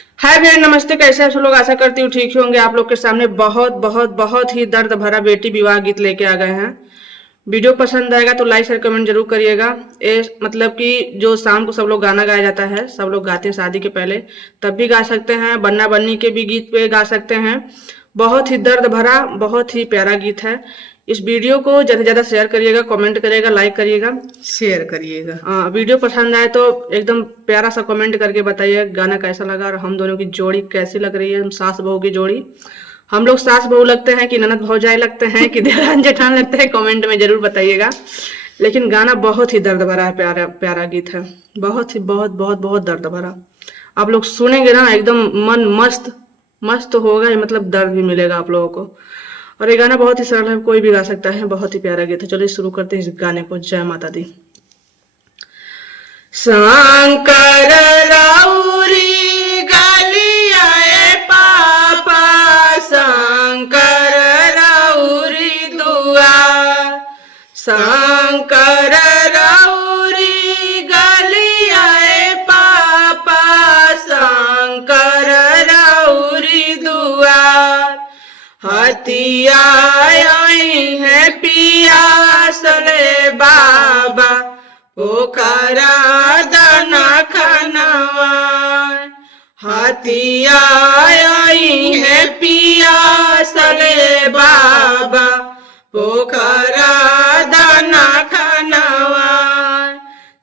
Hi friend, नमस्ते। कैसे आप सब लोग? आशा करती हूँ ठीक ही होंगे। आप लोग के सामने बहुत बहुत बहुत ही दर्द भरा बेटी विवाह गीत लेके आ गए हैं। वीडियो पसंद आएगा तो लाइक शेयर कमेंट जरूर करिएगा। ये मतलब कि जो शाम को सब लोग गाना गाया जाता है, सब लोग गाते हैं शादी के पहले, तब भी गा सकते हैं। बन्ना बन्नी के भी गीत पे गा सकते हैं। बहुत ही दर्द भरा, बहुत ही प्यारा गीत है। इस वीडियो को ज़्यादा से ज़्यादा शेयर करिएगा, कमेंट करिएगा, लाइक करिएगा, शेयर करिएगा। वीडियो पसंद आए तो एकदम प्यारा सा कमेंट करके बताइए गाना कैसा लगा और हम दोनों की जोड़ी कैसी लग रही है, हम सास बहू की जोड़ी। हम लोग सास बहू लगते हैं कि ननद भौजाई लगते हैं कि देवरान जेठान लगते हैं, कमेंट में जरूर बताइएगा। लेकिन गाना बहुत ही दर्द भरा है, प्यारा प्यारा गीत है। बहुत ही बहुत बहुत बहुत दर्द भरा। आप लोग सुनेंगे ना, एकदम मन मस्त मस्त होगा ही, मतलब दर्द भी मिलेगा आप लोगों को। और ये गाना बहुत ही सरल है, कोई भी गा सकता है। बहुत ही प्यारा गीत है। चलिए शुरू करते हैं इस गाने को। जय माता दी। शंकर राउरी गलियाए पापा, शंकर राउरी दुआ, शंकर राउरी गलियाए पापा, शंकर राउरी दुआ। हतिया आई है पिया सले बाबा, पोखरा दाना खनवा। हतिया आई है पिया सले बाबा, पोखरा दाना खनवा।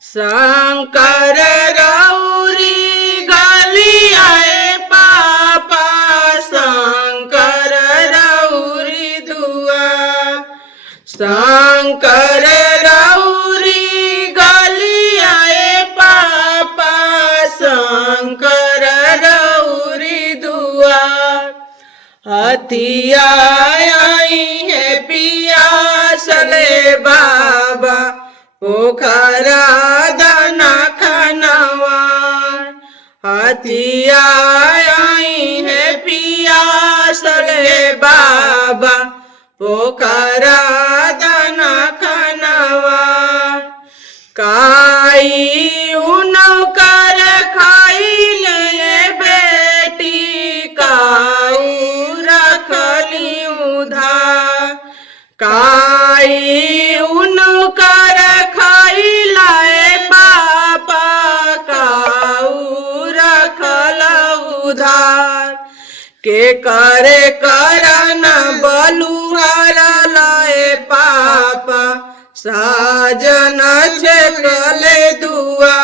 शंकर राउरी गलियाए पापा, शंकर राउरी दुआ, शंकर राउरी गलियाए पापा, शंकर राउरी दुआ। हथिया आई है पिया सले बाबा, पोखरा दाना खनवा। हथिया आई है पिया सले बाबा, पोखरा दाना खनवा। काई उनकर खाइले बेटी, काऊ रखली उधार। काई उनकर खाइलाए पापा, काऊ रखल उधार। के करे करन बलुहार लाए पापा, साजन छेकले दुआ।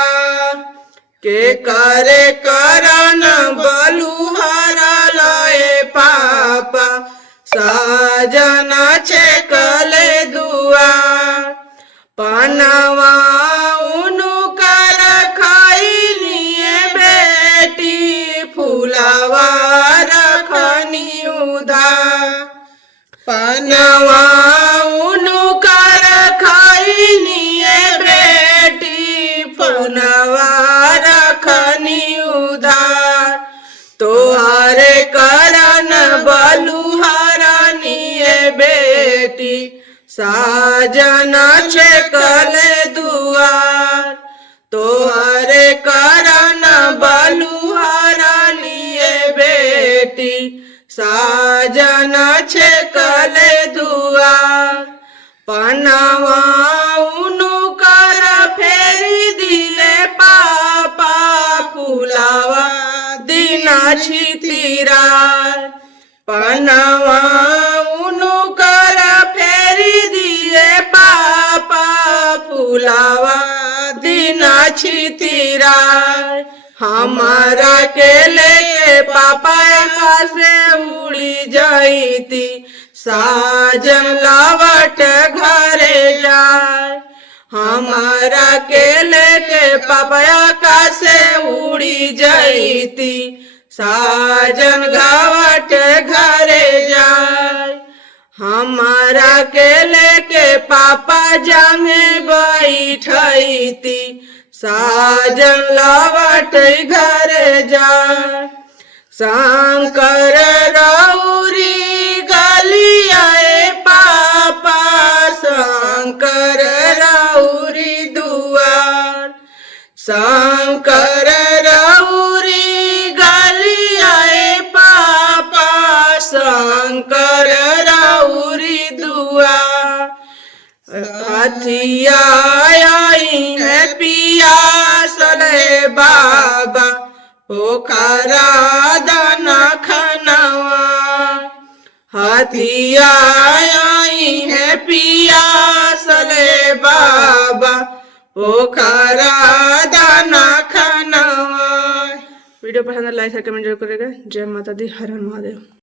के करे करन बलुहार लाए पापा, साजन छेकले दुआ। पनवा उनकर खाइलिए बेटी, फूलवा रखनी उधार। पनवा उनकर खाइलिए बेटी, फूलवा रखनी उधार। तोहरे करन बलुहारनिए बेटी, साजन छेकले दुआर। तोहरे करन बलुहारनिए बेटी, साजन छेकले दुआर। पनवा उनकर फेरी दिले पापा, फूलवा दीना छितिरार। पनवा उनकर फेरी दिले पापा, फूलवा दीना छितिरार। हमारा के ले पापा से उड़ी जाईती, साजन लावट घरे जाए। हमारा के लेके पापा का से उड़ी जाईती, साजन घावट घरे जाए। हमारा के लेके पापा जामे बैठती, साजन लावट घरे जाए। शंकर राउरी गलियाए पापा, शंकर राउरी दुआर। शंकर राउरी गलियाए हाथिया आई है पियासले बाबा पोखरा दाना खनवा। हाथिया आई है पियासले बाबा पोखरा दाना खनवा। वीडियो पसंद है लाइक कमेंट जरूर करेगा। जय माता दी, हर हर महादेव।